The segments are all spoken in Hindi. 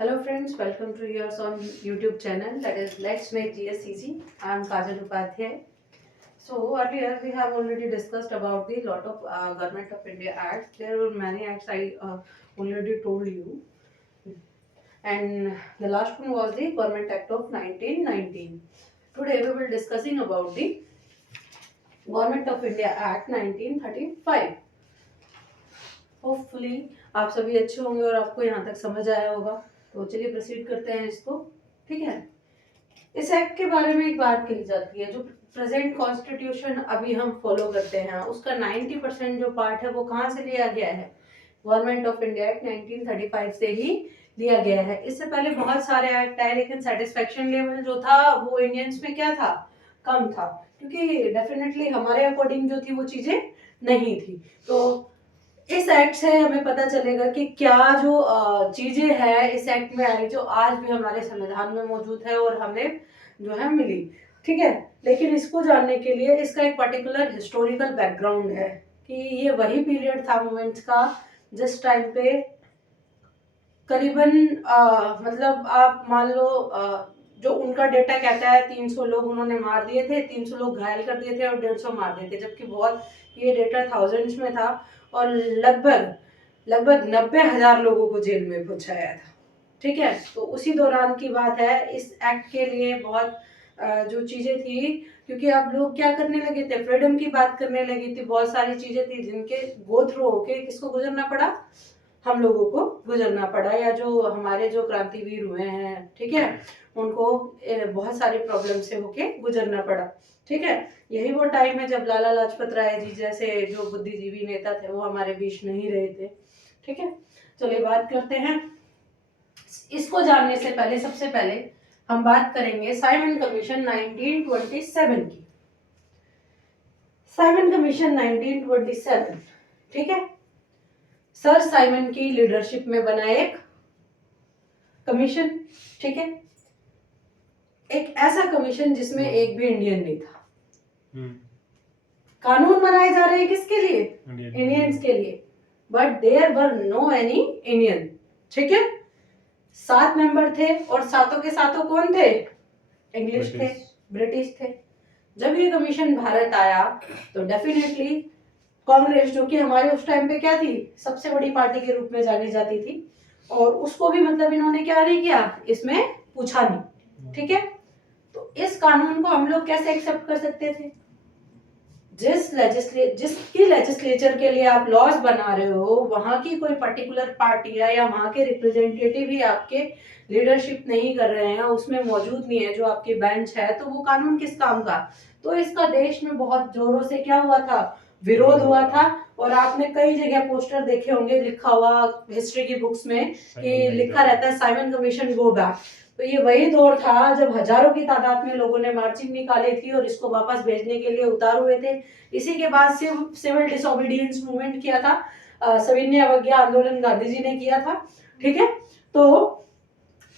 Hello friends, welcome to yours on YouTube channel that is Let's Make GS Easy. I am Kajal Upadhyay. So earlier we have already discussed about the lot of Government of India acts. There were many acts I already told you, and the last one was the Government Act of 1919. Today we will discussing about the Government of India Act 1935. Hopefully आप सभी अच्छे होंगे और आपको यहाँ तक समझ आया होगा। तो चलिए प्रोसीड करते हैं इसको। ठीक है, इस एक्ट के बारे में एक बात कही जाती है, जो प्रेजेंट कॉन्स्टिट्यूशन अभी हम फॉलो करते हैं उसका 90% जो पार्ट है वो कहाँ से लिया गया है? गवर्नमेंट ऑफ इंडिया एक्ट 1935 से ही लिया गया है। इससे पहले बहुत सारे एक्ट आए, लेकिन सेटिस्फेक्शन लेवल जो था वो इंडियंस में क्या था? कम था, क्योंकि डेफिनेटली हमारे अकॉर्डिंग जो थी वो चीजें नहीं थी। तो इस एक्ट से हमें पता चलेगा कि क्या जो चीजें हैं इस एक्ट में आई जो आज भी हमारे संविधान में मौजूद है और हमें जो है मिली। ठीक है, लेकिन इसको जानने के लिए इसका एक पर्टिकुलर हिस्टोरिकल बैकग्राउंड है कि ये वही पीरियड था मूवमेंट्स का जिस टाइम पे करीबन मतलब आप मान लो जो उनका डेटा कहता है 300 लोग उन्होंने मार दिए थे, 300 लोग घायल कर दिए थे और 150 मार दिए थे, जबकि बहुत ये डेटा थाउजेंड्स में था और लगभग 90,000 लोगों को जेल में पहुंचाया था। ठीक है, तो उसी दौरान की बात है। इस एक्ट के लिए बहुत जो चीजें थी, क्योंकि अब लोग क्या करने लगे थे, फ्रीडम की बात करने लगी थी, बहुत सारी चीजें थी जिनके गो थ्रू होके किसको गुजरना पड़ा? हम लोगों को गुजरना पड़ा, या जो हमारे जो क्रांतिवीर हुए हैं, ठीक है, उनको बहुत सारी प्रॉब्लम से होके गुजरना पड़ा। ठीक है, यही वो टाइम है जब लाला लाजपत राय जी जैसे जो बुद्धिजीवी नेता थे वो हमारे बीच नहीं रहे थे। ठीक है, चलिए बात करते हैं। इसको जानने से पहले सबसे पहले हम बात करेंगे साइमन कमीशन 1927 की। साइमन कमीशन 1927, ठीक है, सर साइमन की लीडरशिप में बना एक कमीशन। ठीक है, एक ऐसा कमीशन जिसमें एक भी इंडियन नहीं था। कानून बनाए जा रहे हैं किसके लिए? इंडियंस के लिए, but there were no any Indian. ठीक है, 7 मेंबर थे और सातों के सातों कौन थे? इंग्लिश थे, ब्रिटिश थे। जब ये कमीशन भारत आया तो डेफिनेटली कांग्रेस, जो कि हमारे उस टाइम पे क्या थी, सबसे बड़ी पार्टी के रूप में जानी जाती थी, और उसको भी मतलब इन्होंने क्या नहीं किया, इसमें पूछा नहीं। ठीक है, तो इस कानून को हम लोग कैसे एक्सेप्ट कर सकते थे? जिसकी लेजिस्लेचर के लिए आप लॉज बना रहे हो वहां की कोई पर्टिकुलर पार्टी है या वहां के रिप्रेजेंटेटिव ही आपके लीडरशिप नहीं कर रहे हैं, उसमें मौजूद नहीं है जो आपकी बेंच है, तो वो कानून किस काम का? तो इसका देश में बहुत जोरों से क्या हुआ था, विरोध हुआ था। और आपने कई जगह पोस्टर देखे होंगे लिखा हुआ हिस्ट्री की बुक्स में कि लिखा रहता है साइमन कमीशन गो बैक। तो ये वही दौर था जब हजारों की तादाद में लोगों ने मार्चिंग निकाली थी और इसको वापस भेजने के लिए उतार हुए थे। इसी के बाद सिविल डिसोबीडियंस मूवमेंट किया था, सविनय अवज्ञा आंदोलन गांधी जी ने किया था। ठीक है, तो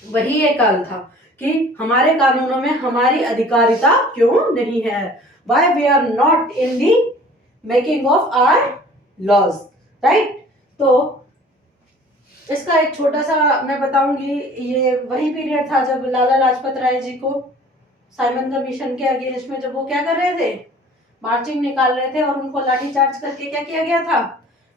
वही एक काल था कि हमारे कानूनों में हमारी अधिकारिता क्यों नहीं है, why we are not in the making of our laws, right. तो इसका एक छोटा सा मैं बताऊंगी, ये वही पीरियड था जब लाला लाजपत राय जी को साइमन कमीशन के अगेंस्ट में जब वो क्या कर रहे थे, मार्चिंग निकाल रहे थे और उनको लाठीचार्ज करके क्या किया गया था,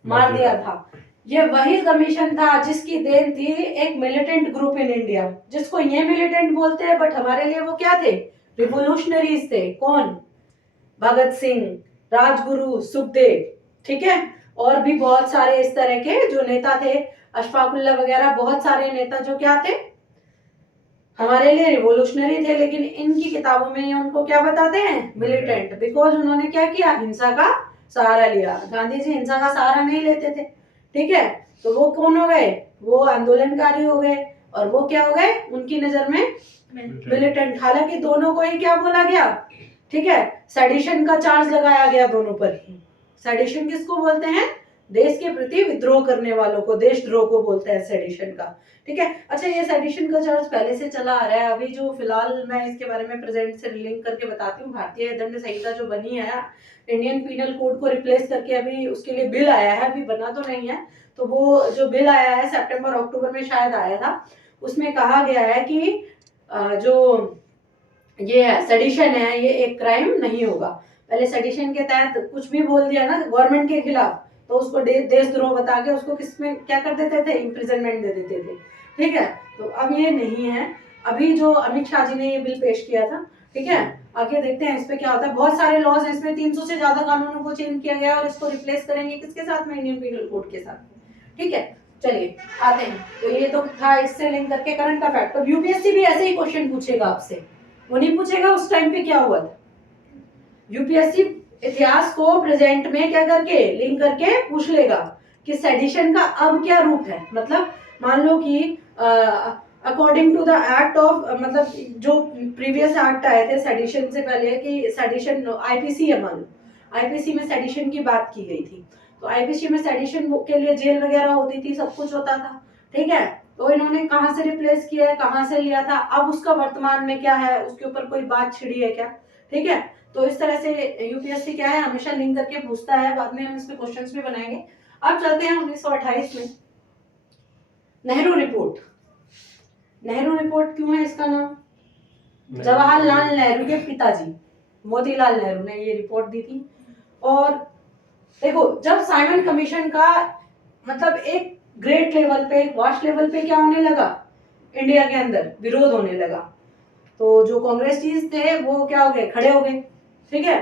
मार दिया था। ये वही कमीशन था जिसकी देन थी एक मिलिटेंट ग्रुप इन इंडिया, जिसको ये मिलिटेंट बोलते हैं बट हमारे लिए वो क्या थे, रिवोल्यूशनरीज थे। कौन? भगत सिंह, राजगुरु, सुखदेव। ठीक है, और भी बहुत सारे इस तरह के जो नेता थे, अशफाकुल्ला वगैरह, बहुत सारे नेता जो क्या थे, हमारे लिए रिवोल्यूशनरी थे, लेकिन इनकी किताबों में उनको क्या बताते हैं, मिलिटेंट, बिकॉज उन्होंने क्या किया, हिंसा का सहारा लिया। गांधी जी हिंसा का सहारा नहीं लेते थे। ठीक है, तो वो कौन हो गए, वो आंदोलनकारी हो गए, और वो क्या हो गए उनकी नजर में, मिलिटेंट। हालांकि दोनों को ही क्या बोला गया, ठीक है, सेडिशन का चार्ज लगाया गया दोनों पर ही। सेडिशन किसको बोलते हैं, देश के प्रति विद्रोह करने वालों को, देशद्रोह को बोलते हैं सेडिशन का। ठीक है, अच्छा, ये सेडिशन का चार्ज पहले से चला आ रहा है। अभी जो फिलहाल मैं इसके बारे में प्रेजेंट से लिंक करके बताती हूँ, भारतीय दंड संहिता जो बनी है, इंडियन पीनल कोड को रिप्लेस करके अभी उसके लिए बिल आया है, अभी बना तो नहीं है, तो वो जो बिल आया है सितंबर अक्टूबर में शायद आया था, उसमें कहा गया है कि जो ये सेडिशन है ये एक क्राइम नहीं होगा। पहले सेडिशन के तहत कुछ भी बोल दिया ना गवर्नमेंट के खिलाफ तो उसको देशद्रोह बता के उसको किसमें क्या कर देते थे, इम्प्रिजनमेंट दे देते थे। ठीक है, तो अब ये नहीं है। अभी जो अमित शाह जी ने ये बिल पेश किया था, ठीक है, आगे देखते हैं इस पे क्या होता है। बहुत सारे लॉज हैं इसमें, 300 से ज्यादा कानूनों को चेंज किया गया और इसको रिप्लेस करेंगे किसके साथ में, इंडियन पीनल कोड के साथ। ठीक है, चलिए आते हैं। तो ये तो था इससे लिंक करके करंट का फैक्ट। तो यूपीएससी भी ऐसे ही क्वेश्चन पूछेगा आपसे, वो नहीं पूछेगा उस टाइम पे क्या हुआ था। यूपीएससी इतिहास को प्रेजेंट में क्या करके लिंक करके पूछ लेगा कि सेडिशन का अब क्या रूप है। मतलब मान लो कि according to the act of, मतलब जो प्रीवियस एक्ट आए थे सेडिशन से पहले कि सेडिशन आईपीसी है, मान लो आईपीसी में सेडिशन की बात की गई थी, तो आईपीसी में सेडिशन के लिए जेल वगैरह होती थी, सब कुछ होता था। ठीक है, तो इन्होंने कहां से रिप्लेस किया है, कहां से लिया था, अब उसका वर्तमान में क्या है, उसके ऊपर कोई बात छिड़ी है क्या। ठीक है, तो इस तरह से यूपीएससी क्या है हमेशा लिंक करके पूछता है, बाद में हम इस पे क्वेश्चंस भी बनाएंगे। अब चलते हैं 1928 में नेहरू रिपोर्ट। नेहरू रिपोर्ट क्यों है इसका नाम, जवाहरलाल नेहरू के पिताजी मोतीलाल नेहरू ने ये रिपोर्ट दी थी। और देखो जब साइमन कमीशन का मतलब एक ग्रेट लेवल पे, वास्ट लेवल पे क्या होने लगा, इंडिया के अंदर विरोध होने लगा, तो जो कांग्रेसीज थे वो क्या हो गए, खड़े हो गए। ठीक है,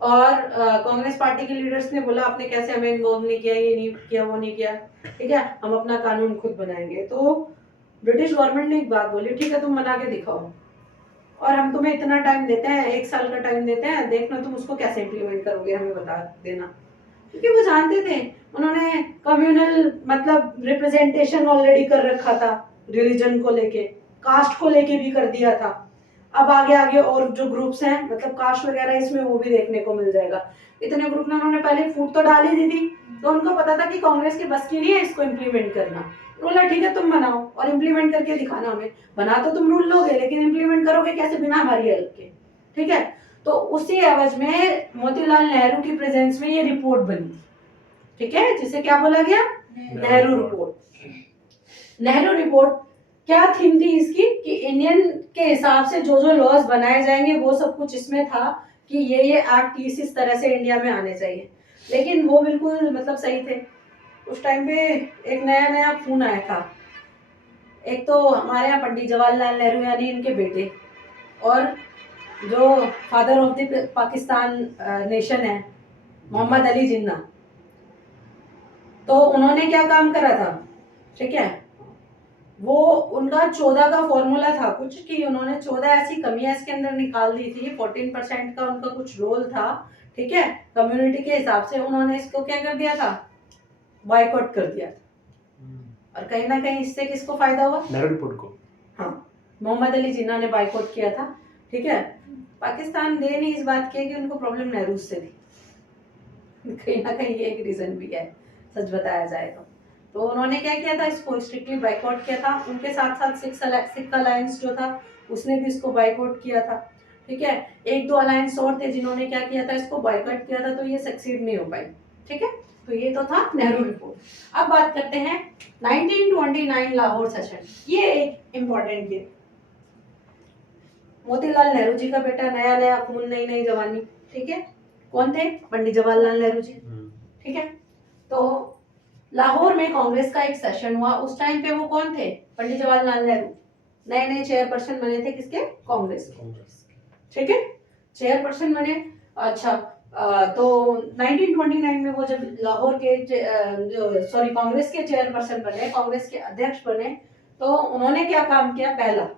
और कांग्रेस पार्टी के लीडर्स ने बोला आपने कैसे हमें इन्वॉल्व नहीं किया, ये नहीं किया, वो नहीं किया, ठीक है, हम अपना कानून खुद बनाएंगे। तो ब्रिटिश गवर्नमेंट ने एक बात बोली, ठीक है तुम बना के दिखाओ और हम तुम्हें इतना टाइम देते हैं, 1 साल का टाइम देते हैं, देखना तुम उसको कैसे इम्प्लीमेंट करोगे, हमें बता देना। क्योंकि वो जानते थे उन्होंने कम्युनल मतलब रिप्रेजेंटेशन ऑलरेडी कर रखा था, रिलीजन को लेके, कास्ट को लेके भी कर दिया था। अब आगे आगे और जो ग्रुप्स हैं मतलब कास्ट वगैरह इसमें वो भी देखने को मिल जाएगा। इतने ग्रुप ने उन्होंने पहले फूट तो डाल ही दी थी, तो उनको पता था कि कांग्रेस के बस की नहीं है इसको इम्प्लीमेंट करना। बोला ठीक है तुम बनाओ और इम्प्लीमेंट करके दिखाना हमें, बना तो तुम रूल लोगे लेकिन इम्प्लीमेंट करोगे कैसे बिना हमारी हेल्प के। ठीक है, तो उसी एवज में मोतीलाल नेहरू की प्रेजेंस में ये रिपोर्ट बनी। ठीक है, जिसे क्या बोला गया, नेहरू रिपोर्ट। नेहरू रिपोर्ट क्या थीम थी इसकी कि इंडियन के हिसाब से जो जो लॉज बनाए जाएंगे वो सब कुछ इसमें था कि ये एक्ट इस तरह से इंडिया में आने चाहिए। लेकिन वो बिल्कुल मतलब सही थे। उस टाइम पे एक नया नया खून आया था, एक तो हमारे यहाँ पंडित जवाहरलाल नेहरू यानी इनके बेटे, और जो father of the Pakistan nation है मोहम्मद अली जिन्ना। तो उन्होंने क्या काम करा था, ठीक है, वो उनका 14 का फॉर्मूला था कुछ कि उन्होंने 14 ऐसी कमियां इसके अंदर निकाल दी थी, 14% का उनका कुछ रोल था। ठीक है, कम्युनिटी के हिसाब से उन्होंने इसको क्या कर दिया था, बॉयकॉट कर दिया था। और कहीं ना कहीं इससे किसको फायदा हुआ, नेहरू रिपोर्ट को। हाँ, मोहम्मद अली जिन्ना ने बॉयकॉट किया था। ठीक है, पाकिस्तान दे नहीं इस बात की कि उनको प्रॉब्लम नेहरू से थी, कहीं ना कहीं ये एक रीजन भी है सच बताया जाए तो उन्होंने क्या किया था, इसको स्ट्रिक्टली बाइकआउट किया था। उनके साथ साथ सिख अलायंस जो था उसने भी इसको बाइकआउट किया था। ठीक है, एक दो अलायंस और थे जिन्होंने क्या किया था, इसको बाइकआउट किया था, तो ये सक्सीड नहीं हो पाई। ठीक है, तो ये तो था नेहरू रिपोर्ट। अब बात करते हैं 1929 लाहौर सेशन। ये एक इम्पोर्टेंट है, मोतीलाल नेहरू जी का बेटा, नया नया खून, नई नई जवानी। ठीक है, कौन थे, पंडित जवाहरलाल नेहरू जी। ठीक है, तो लाहौर में कांग्रेस का एक सेशन हुआ। उस टाइम पे वो कौन थे, पंडित जवाहरलाल नेहरू नए नए चेयरपर्सन बने थे किसके, कांग्रेस के। ठीक है, चेयरपर्सन बने। अच्छा, तो 1929 में वो जब लाहौर के कांग्रेस के चेयरपर्सन बने, कांग्रेस के अध्यक्ष बने, तो उन्होंने क्या काम किया, पहला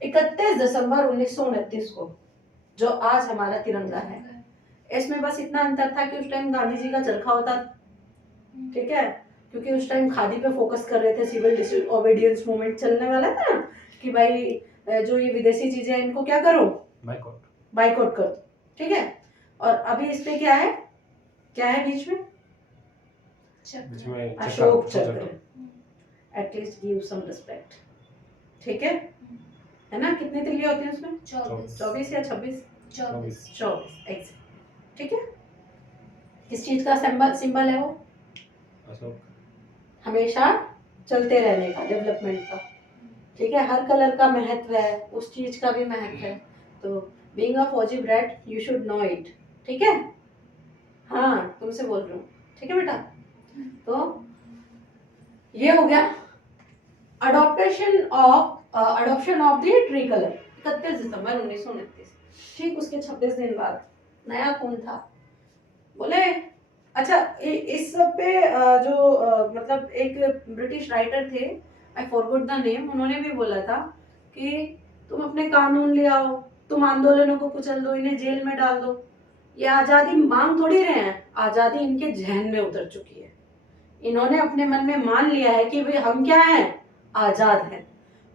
31 दिसंबर 1929 को जो आज हमारा तिरंगा है, इसमें बस इतना अंतर था कि उस टाइम गांधी जी का चरखा होता। ठीक है, क्योंकि उस टाइम खादी पे फोकस कर रहे थे, सिविल डिसोबीडियंस मूवमेंट चलने वाला था ना कि भाई जो ये विदेशी चीजें हैं इनको क्या करो, बाइकआउट करो। ठीक है, और अभी इस पे क्या है, क्या है बीच में, अशोक चक्र, एटलीस्ट गिव सम रिस्पेक्ट। ठीक है ना, कितनी तिल्लियां होती हैं उसमें, 24 या 26, 24। ठीक है, किस चीज का सिंबल है वो, हमेशा चलते रहने का, डेवलपमेंट का। ठीक है, हर कलर का महत्व है, उस चीज का भी महत्व है। तो बीइंग अ फौजी bread you should know it. ठीक है, हाँ तुमसे बोल रही हूँ। ठीक है बेटा, तो ये हो गया adoption of the tree colour 31 दिसंबर 1929। ठीक उसके 26 दिन बाद नया खून था। बोले अच्छा इस सब पे जो मतलब एक ब्रिटिश राइटर थे, आई फॉरगॉट द नेम, उन्होंने भी बोला था कि तुम अपने कानून ले आओ, तुम आंदोलनों को कुचल दो, इन्हें जेल में डाल दो। ये आजादी मांग थोड़ी रहे हैं, आजादी इनके जहन में उतर चुकी है। इन्होंने अपने मन में मान लिया है कि भाई हम क्या हैं, आजाद हैं।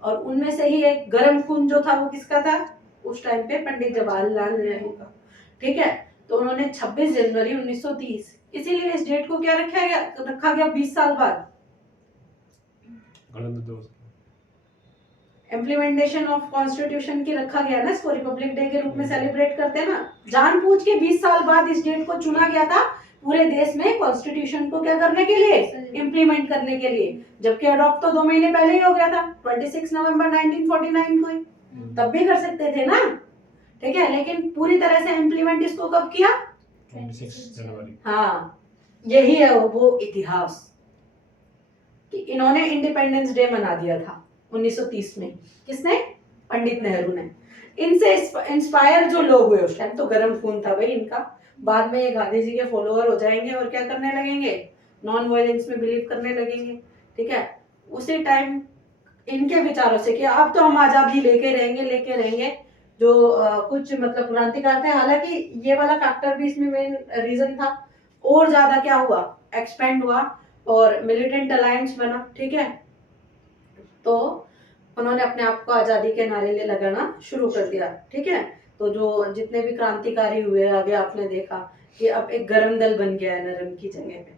और उनमें से ही एक गर्म खून जो था वो किसका था उस टाइम पे, पंडित जवाहरलाल नेहरू का। ठीक है, तो उन्होंने 26 जनवरी 1930, इसीलिए इस डेट को क्या रखा गया 20 साल बाद, इम्प्लीमेंटेशन ऑफ कॉन्स्टिट्यूशन की रखा गया ना, इसको रिपब्लिक डे के रूप में सेलिब्रेट करते हैं ना। जानबूझ के 20 साल बाद इस डेट को चुना गया था पूरे देश में कॉन्स्टिट्यूशन को क्या करने के लिए, इम्प्लीमेंट करने के लिए, जबकि अडॉप्ट तो 2 महीने पहले ही हो गया था, 26 नवंबर 1949 को ही, तब भी कर सकते थे ना। ठीक है, लेकिन पूरी तरह से इम्प्लीमेंट इसको कब किया, 26 जनवरी। हाँ, यही है वो इतिहास कि इन्होंने इंडिपेंडेंस डे मना दिया था 1930 में। किसने, पंडित नेहरू ने। इनसे इंस्पायर जो लोग हुए उस टाइम, तो गर्म खून था भाई इनका, बाद में ये गांधी जी के फॉलोअर हो जाएंगे और क्या करने लगेंगे, नॉन वायलेंस में बिलीव करने लगेंगे। ठीक है, उसी टाइम इनके विचारों से कि अब तो हम आजादी लेके रहेंगे जो कुछ मतलब क्रांतिकार थे। हालांकि ये वाला फैक्टर भी इसमें मेन रीजन था, और ज्यादा क्या हुआ, एक्सपेंड हुआ और मिलिटेंट अलायंस बना। ठीक है, तो उन्होंने अपने आप को आजादी के नारे ले लगाना शुरू कर दिया। ठीक है, तो जो जितने भी क्रांतिकारी हुए आगे आपने देखा कि अब एक गरम दल बन गया है नरम की जगह पे।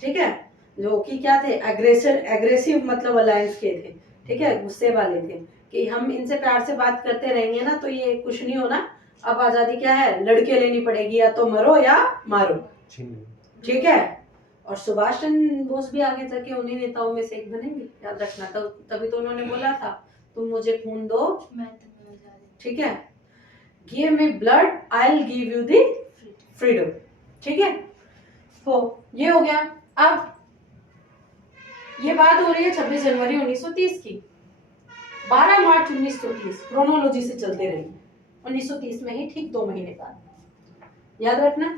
ठीक है, जो कि क्या थे, एग्रेसिव मतलब अलायंस के थे। ठीक है, गुस्से वाले थे कि हम इनसे प्यार से बात करते रहेंगे ना तो ये कुछ नहीं होना, अब आजादी क्या है, लड़के लेनी पड़ेगी, या तो मरो या मारो। ठीक है, और सुभाष चंद्र बोस भी आगे जाके उन्हीं नेताओं में से एक बनेंगे, याद रखना। तो तभी तो उन्होंने बोला था तुम मुझे खून दो, मैं तुम्हें आजादी। ठीक है, give me blood I will give you the freedom. ठीक है, तो ये हो गया। अब ये बात हो रही है 26 जनवरी 1930 की। 12 मार्च 1930, क्रोनोलॉजी से चलते रहेंगे, 1930 में ही ठीक 2 महीने बाद, याद रखना।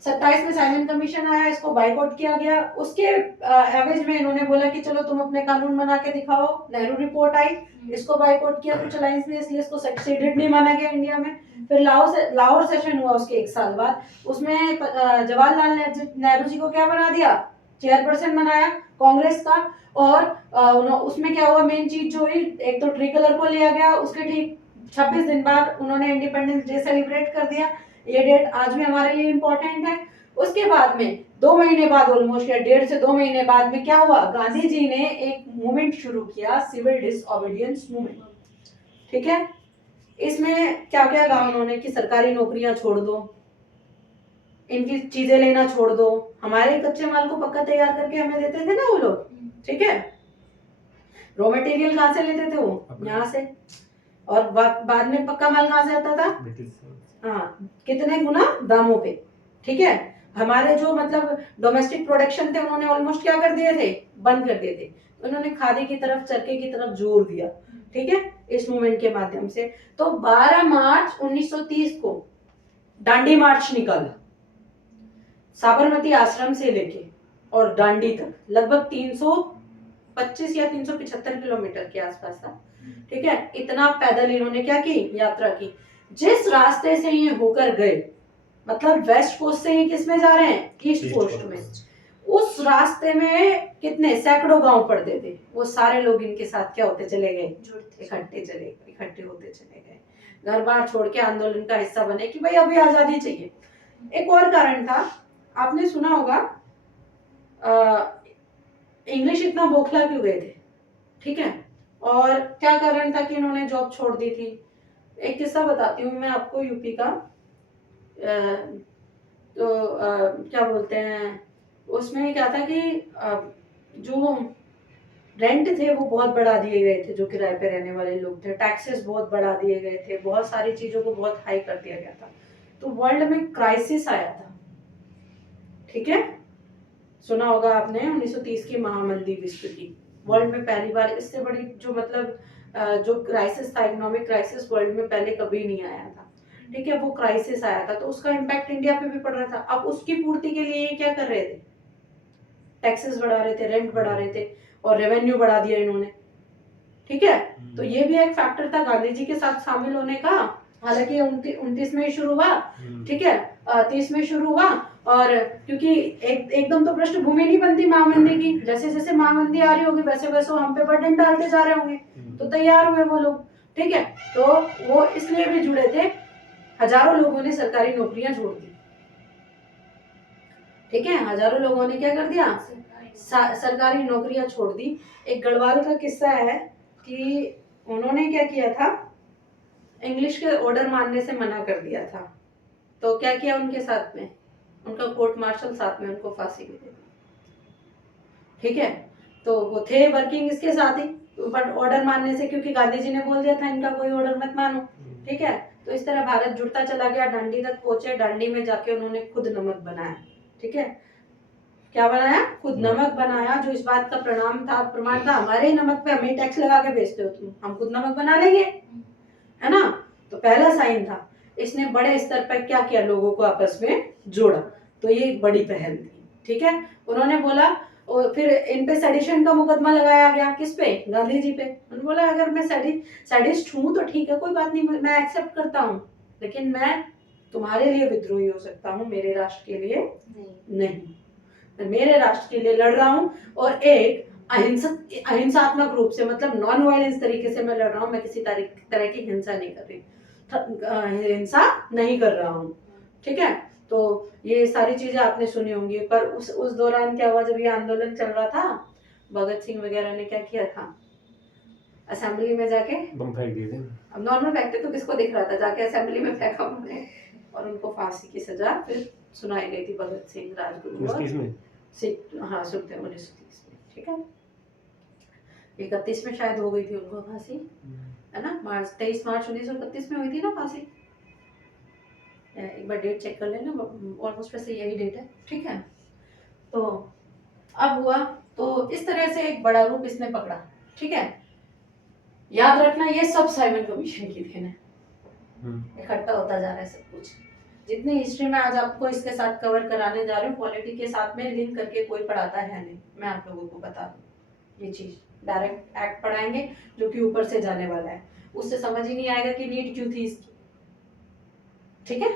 27 में साइमन कमीशन आया, इसको बाइकआउट किया गया। उसके एवज में इन्होंने बोला कि चलो तुम अपने कानून बना के दिखाओ। नेहरू रिपोर्ट आई, इसको बाइकआउट किया कुछ अलायंस ने, इसलिए इसको सक्सीडेड नहीं माना गया इंडिया में। फिर लाहौर सेशन हुआ उसके 1 साल बाद, उसमें जवाहरलाल नेहरू जी को क्या बना दिया, चेयरपर्सन बनाया कांग्रेस का। और उसमें क्या हुआ, मेन चीज जो हुई, एक तो ट्री कलर को लिया गया, उसके ठीक 26 दिन बाद उन्होंने इंडिपेंडेंस डे सेलिब्रेट कर दिया। ये डेट आज भी हमारे लिए इम्पोर्टेंट है। उसके बाद में 2 महीने बाद, ऑलमोस्ट या 1.5 से 2 महीने बाद में क्या हुआ, गांधी जी ने एक मूवमेंट शुरू किया, सिविल डिसओबीडियंस मूवमेंट। ठीक है, इसमें क्या क्या कहा उन्होंने कि सरकारी नौकरियां छोड़ दो, इनकी चीजें लेना छोड़ दो। हमारे कच्चे माल को पक्का तैयार करके हमें देते थे ना वो लोग। ठीक है, रॉ मटेरियल कहाँ से लेते थे वो, यहाँ से। और बाद में पक्का माल कहाँ से आता था, हाँ, कितने गुना दामों पे। ठीक है, हमारे जो मतलब डोमेस्टिक प्रोडक्शन थे उन्होंने ऑलमोस्ट क्या कर दिए थे, बंद कर दिए थे। उन्होंने खादी की तरफ, चरखे की तरफ जोर दिया। ठीक है, इस मूवमेंट के माध्यम से। तो 12 मार्च 1930 को दांडी मार्च निकला, साबरमती आश्रम से लेके और दांडी तक, लगभग 325 या 375 किलोमीटर के आसपास था। ठीक है, इतना पैदल इन्होंने क्या की, यात्रा की। जिस रास्ते से ये होकर गए, मतलब वेस्ट कोस्ट से ये किस में जा रहे हैं, ईस्ट कोस्ट में। उस रास्ते में कितने सैकड़ों गांव पड़ते थे, वो सारे लोग इनके साथ क्या होते चले गए, इकट्ठे होते चले गए, घर बार छोड़ के आंदोलन का हिस्सा बने कि भाई अभी आजादी चाहिए। एक और कारण था, आपने सुना होगा इंग्लिश इतना बौखला क्यों गए थे। ठीक है, और क्या कारण था कि इन्होंने जॉब छोड़ दी थी। एक किस्सा बताती हूँ मैं आपको यूपी का। तो क्या बोलते हैं, उसमें क्या था कि जो रेंट थे वो बहुत बढ़ा दिए गए थे, जो किराए पे रहने वाले लोग थे, टैक्सेस बहुत बढ़ा दिए गए थे, बहुत सारी चीजों को बहुत हाई कर दिया गया था। तो वर्ल्ड में क्राइसिस आया था, ठीक है। सुना होगा आपने 1930 की महामंदी विश्व की, वर्ल्ड में पहली बार, इससे बड़ी जो मतलब जो क्राइसिस था, इकोनॉमिक क्राइसिस वर्ल्ड में पहले कभी नहीं आया था, ठीक है। वो क्राइसिस आया था तो उसका इम्पैक्ट इंडिया पे भी पड़ रहा था। अब उसकी पूर्ति के लिए ये क्या कर रहे थे, टैक्सेस बढ़ा रहे थे, रेंट बढ़ा रहे थे, और रेवेन्यू बढ़ा दिया इन्होंने, ठीक है। तो ये भी एक फैक्टर था गांधी जी के साथ शामिल होने का। हालांकि 29 में ही शुरू हुआ, ठीक है, 30 में शुरू हुआ, और क्योंकि एकदम तो पृष्ठभूमि नहीं बनती महामंदी की, जैसे जैसे महामंदी आ रही होगी वैसे वैसे हम पे बर्डन डालते जा रहे होंगे, तो तैयार हुए वो लोग, ठीक है। तो वो इसलिए भी जुड़े थे, हजारों लोगों ने सरकारी नौकरियां छोड़ दी, ठीक है, हजारों लोगों ने क्या कर दिया, सरकारी नौकरियां छोड़ दी। एक गढ़वाल का किस्सा है कि उन्होंने क्या किया था, इंग्लिश के ऑर्डर मानने से मना कर दिया था, तो क्या किया उनके साथ में, उनका कोर्ट मार्शल साथ में, उनको फांसी भी दे दी, ठीक है। तो वो थे वर्किंग इसके साथ ही, बट ऑर्डर मानने से, क्योंकि गांधी जी ने बोल दिया था इनका कोई ऑर्डर मत मानो, ठीक है। तो इस तरह भारत जुड़ता चला गया, दांडी तक पहुंचे, दांडी में जाके उन्होंने खुद नमक बनाया, ठीक है। क्या बनाया, खुद नमक बनाया, जो इस बात का प्रमाण था, हमारे ही नमक पे हमें टैक्स लगा के बेचते हो तुम, हम खुद नमक बना लेंगे, है ना। तो पहला साइन था, इसने बड़े स्तर पर क्या किया, लोगों को आपस में जोड़ा, तो ये एक बड़ी पहल थी, ठीक है। उन्होंने बोला, और फिर इन पे सेडिशन का मुकदमा लगाया गया, किस पे, गांधी जी पे। उन्होंने बोला अगर मैं सेडिस्ट हूं तो ठीक है, कोई बात नहीं, मैं एक्सेप्ट करता हूं, लेकिन मैं तुम्हारे लिए विद्रोही हो सकता हूं, मेरे राष्ट्र के लिए नहीं। मैं मेरे राष्ट्र के लिए लड़ रहा हूं, और एक अहिंसात्मक रूप से, मतलब नॉन वायलेंस तरीके से मैं लड़ रहा हूं, मैं किसी तरह की हिंसा नहीं कर रही, हिंसा नहीं कर रहा हूं, ठीक है। तो ये सारी चीजें आपने सुनी होंगी, पर उस दौरान क्या हुआ, जब ये आंदोलन चल रहा था, भगत सिंह वगैरह ने क्या किया था, असेंबली में जाके बम फेंक दिए थे। अब नॉर्मल फेंकते तो किसको दिख रहा था, जाके असेंबली में फेंका उन्होंने, और उनको फांसी की सजा फिर सुनाई गई थी भगत सिंह, राजगुरु और हाँ, सुखदेव 1930 में, ठीक है। 31 में शायद हो गई थी उनको फांसी, है ना, 23 मार्च 1931 में हुई थी ना फांसी, एक बार डेट चेक कर लेना, ऑलमोस्ट वैसे यही डेट है, ठीक है। तो अब हुआ, तो इस तरह से एक बड़ा रूप इसने पकड़ा, ठीक है। याद रखना ये सब साइमन कमीशन की देन है, इकट्ठा होता जा रहा है सब कुछ, जितनी हिस्ट्री में आज आपको इसके साथ कवर कराने जा रही हूँ, पॉलिटी के साथ में लिंक करके कोई पढ़ाता है नहीं, मैं आप लोगों को बता दूं, ये चीज डायरेक्ट एक्ट पढ़ाएंगे जो कि ऊपर से जाने वाला है, उससे समझ ही नहीं आएगा कि नीड क्यों थी इसकी, ठीक है।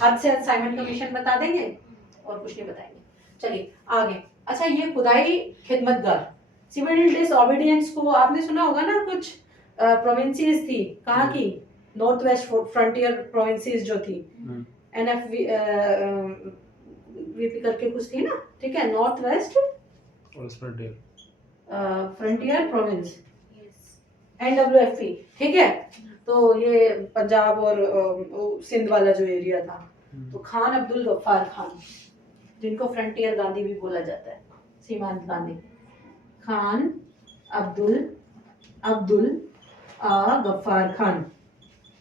हद से हद साइमन कमीशन बता देंगे और कुछ नहीं बताएंगे, चलिए आगे। अच्छा, ये खुदाई खिदमतगार, सिविल डिसओबीडियंस को आपने सुना होगा ना, कुछ प्रोविंसेस थी, कहाँ की, नॉर्थ वेस्ट फ्रंटियर प्रोविंसेस जो थी, एनएफवी वीपी करके कुछ थी ना, ठीक है, north west frontier province, NWFP, ठीक है। तो ये पंजाब और सिंध वाला जो एरिया था, तो खान अब्दुल गफ्फार खान, जिनको फ्रंटियर गांधी भी बोला जाता है, सीमांत गांधी, खान अब्दुल गफ्फार खान,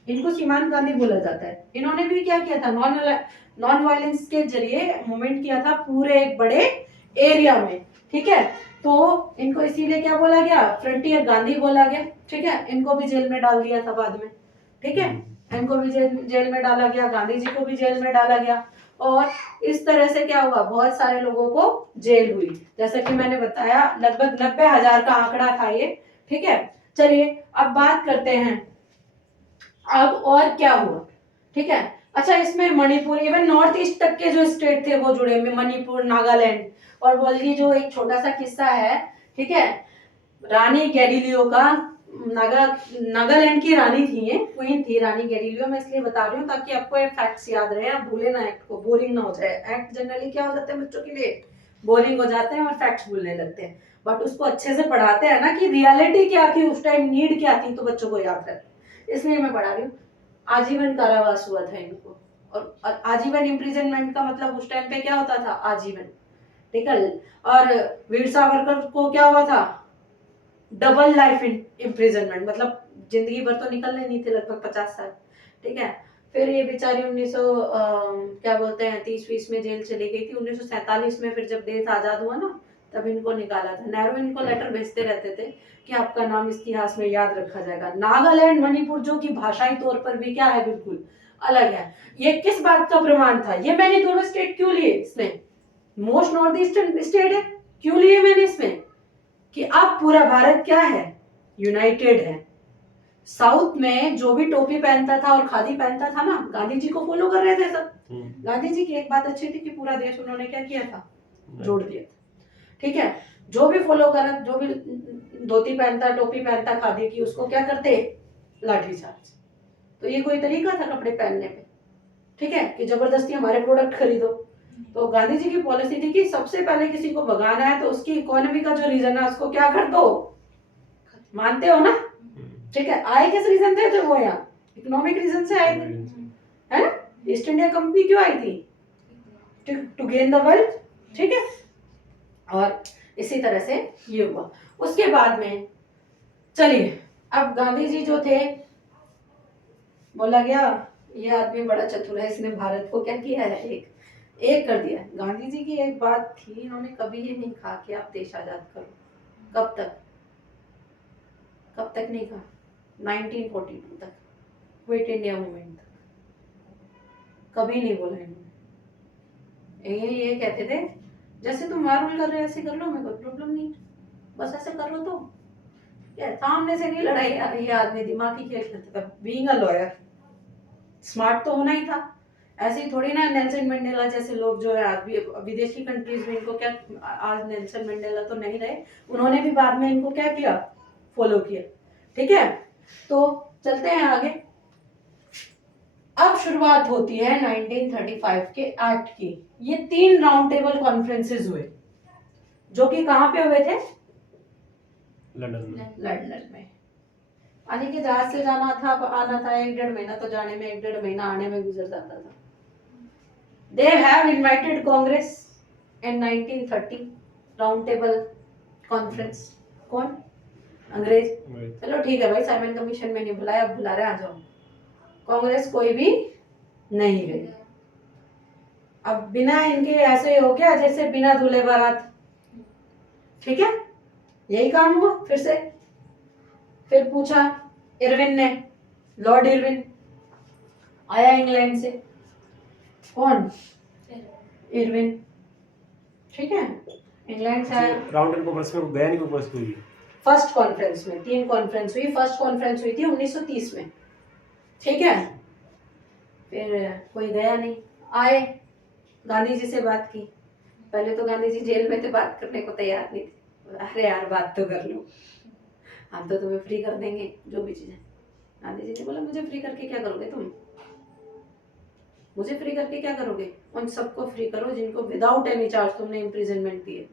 इनको सीमांत गांधी बोला जाता है। इन्होंने भी क्या किया था, नॉन वायलेंस के जरिए मूवमेंट किया था पूरे एक बड़े एरिया में, ठीक है। तो इनको इसीलिए क्या बोला गया, फ्रंटियर गांधी बोला गया, ठीक है। इनको भी जेल में डाल दिया था बाद में, ठीक है, इनको भी जेल में डाला गया, गांधी जी को भी जेल में डाला गया, और इस तरह से क्या हुआ, बहुत सारे लोगों को जेल हुई, जैसा कि मैंने बताया लगभग 90,000 का आंकड़ा था ये, ठीक है। चलिए अब बात करते हैं अब और क्या हुआ, ठीक है। अच्छा, इसमें मणिपुर, इवन नॉर्थ ईस्ट तक के जो स्टेट थे वो जुड़े हुए, मणिपुर, नागालैंड, और बोलिए जो एक छोटा सा किस्सा है, ठीक है, रानी गैडिलियो का, नागालैंड की रानी थी, ये क्वीन थी रानी गैडिलियो, मैं इसलिए बता रही हूँ ताकि आपको ये फैक्ट्स याद रहे, आप भूले ना एक्ट को, बोरिंग ना हो जाए, एक्ट जनरली क्या हो जाते हैं बच्चों के लिए, बोरिंग हो जाते हैं और फैक्ट्स भूलने लगते हैं, बट उसको अच्छे से पढ़ाते हैं ना कि रियलिटी क्या थी उस टाइम, नीड क्या थी, तो बच्चों को याद रहता है, इसलिए मैं पढ़ा रही हूँ। आजीवन कारावास हुआ था इनको, और आजीवन इम्प्रिजनमेंट का मतलब उस टाइम पे क्या होता था, आजीवन, ठीक है। और वीर सावरकर को क्या हुआ था, डबल लाइफ इम्प्रिजनमेंट, मतलब जिंदगी भर तो निकलने नहीं थे, लगभग 50 साल। ठीक है, फिर ये बेचारी 1900 क्या बोलते हैं 30-20 में जेल चली गई थी। 1947 में फिर जब देश आजाद हुआ ना, तब इनको निकाला था। नेहरू इनको लेटर भेजते रहते थे कि आपका नाम इतिहास में याद रखा जाएगा। नागालैंड, मणिपुर जो कि भाषाई तौर पर भी क्या है, बिल्कुल अलग है। ये किस बात का प्रमाण था? ये मैंने दोनों स्टेट क्यों लिए इसमें? मोस्ट नॉर्थ ईस्टर्न स्टेट है, क्यों लिए मैंने इसमें? कि अब पूरा भारत क्या है, यूनाइटेड है। साउथ में जो भी टोपी पहनता था और खादी पहनता था ना, गांधी जी को फॉलो कर रहे थे सब। गांधी जी की एक बात अच्छी थी कि पूरा देश उन्होंने क्या किया था, जोड़ दिया था। ठीक है, जो भी फॉलो कर, जो भी धोती पहनता, टोपी पहनता खादी की, उसको क्या करते, लाठीचार्ज। तो ये कोई तरीका था कपड़े पहनने पे? ठीक है, कि जबरदस्ती हमारे प्रोडक्ट खरीदो। तो गांधी जी की पॉलिसी थी कि सबसे पहले किसी को भगाना है तो उसकी इकोनॉमी का जो रीजन है उसको क्या कर दो, मानते हो ना? ठीक है, आए किस रीजन थे? तो वो यहाँ इकोनॉमिक रीजन से आए थे, है ना? ईस्ट इंडिया कंपनी क्यों आई थी? To gain the wealth. ठीक है, और इसी तरह से ये हुआ। उसके बाद में चलिए, अब गांधी जी जो थे, बोला गया ये आदमी बड़ा चतुर है, इसने भारत को क्या किया है, एक कर दिया। गांधी जी की एक बात थी, इन्होंने कभी ये नहीं कहा कि आप देश आजाद करो। कब तक, कब तक नहीं कहा? 1942 तक, क्विट इंडिया मूवमेंट तक कभी नहीं बोला इन्होंने। ये कहते थे जैसे तुम वहां रूल कर रहे हो ऐसे कर लो, हमें कोई प्रॉब्लम नहीं, बस ऐसे कर लो। तो क्या सामने से नहीं लड़ाई? ये आदमी दिमागी खेल खेलता था। बीइंग अ लॉयर स्मार्ट तो होना ही था। ऐसे ही थोड़ी ना नेल्सन मंडेला जैसे लोग जो है आज भी विदेशी कंट्रीज में, इनको क्या, आज नेल्सन मंडेला तो नहीं रहे, उन्होंने भी बाद में इनको क्या किया, फॉलो किया। ठीक है, तो चलते हैं आगे। अब शुरुआत होती है 1935 के एक्ट की। ये 3 राउंड टेबल कॉन्फ्रेंसेस हुए, जो कि कहां पे हुए थे? लंदन में। आने के जहाज से जाना था, आना था 1-1.5 महीना, तो जाने में 1-1.5 महीना आने में गुजर जाता था। They have invited Congress in 1930 round table conference. कौन? अंग्रेज। चलो ठीक है भाई, साइमन कमीशन में नहीं बुलाया, अब बुला रहे, आ जाओ। कांग्रेस कोई भी नहीं गई। अब बिना इनके ऐसे हो गया जैसे बिना दूल्हे बारात। ठीक है, यही काम हुआ फिर से। फिर पूछा इरविन ने, लॉर्ड इरविन आया इंग्लैंड से। कौन? इरविन। ठीक है, इंग्लैंड से आया। राउंड टेबल कॉन्फ्रेंस में गया नहीं कोई बस हुई? फर्स्ट कॉन्फ्रेंस में 3 कॉन्फ्रेंस हुई। फर्स्ट कॉन्फ्रेंस हुई थी 1930 में। ठीक है, फिर कोई गया नहीं। आए, गांधी जी से बात की। पहले तो गांधी जी जेल में थे, बात करने को तैयार नहीं थे। अरे यार बात तो कर लो, हम तो तुम्हें फ्री कर देंगे जो भी चीजें। गांधी जी ने बोला मुझे फ्री करके क्या करोगे तुम? मुझे फ्री करके क्या करोगे? उन सबको फ्री करो जिनको विदाउट एनी चार्ज तुमने इम्प्रिजनमेंट दिए।